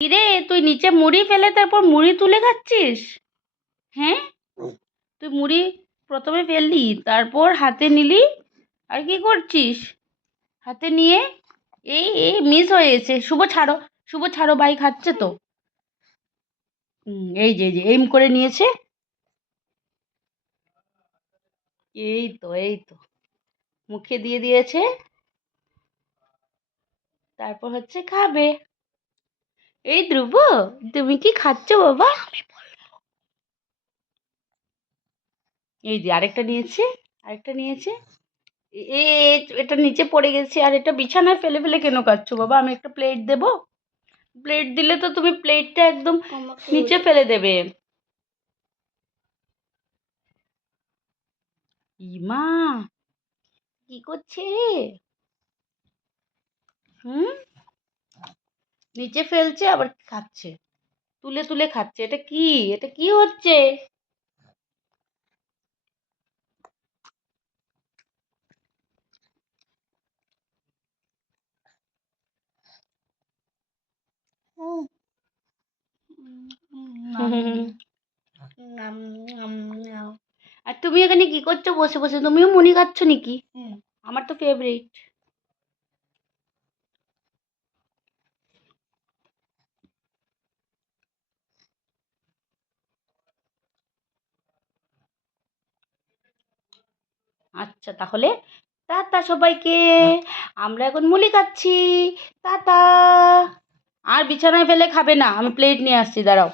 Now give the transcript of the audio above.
কিরে তুই নিচে মুড়ি ফেলে তারপর মুড়ি তুলে খাচ্ছিস? হ্যাঁ? তুই মুড়ি প্রথমে ফেললি তারপর হাতে নিলি আর কি করছিস? হাতে নিয়ে এই এই মিস হয়েছে শুভ ছাড়ো শুভ ছাড়ো ভাই খাচ্ছে তো। এই যে এই যে এইম করে নিয়েছে। এই তো এই তো। মুখে দিয়ে দিয়েছে। তারপর হচ্ছে খাবে। এই ধ্রুব তুমি কি খাচ্ছ বাবা? এই যে আরেকটা নিয়েছে আরেকটা নিয়েছে। এ- এটা নিচে পড়ে গেছে আর এটা বিছানায় ফেলে ফেলে কেন খাচ্ছ বাবা? আমি একটা প্লেট দেবো। প্লেট দিলে তো তুমি প্লেটটা একদম নিচে ফেলে দেবে। ইমা! কি করছে? রে হুম? নিচে ফেলছে আবার খাচ্ছে। তুলে তুলে খাচ্ছে। এটা কি? এটা কি হচ্ছে? আর তুমি এখানে কি করছ? বসে বসে। তুমিও মুড়ি খাচ্ছ নাকি? আমার তো ফেভারিট আচ্ছা তাহলে টাটা সবাইকে। আমরা এখন মুলি খাচ্ছি। টাটা। আর বিছানায় ফেলে খাবে না। আমি প্লেট নিয়ে আসছি দাঁড়াও।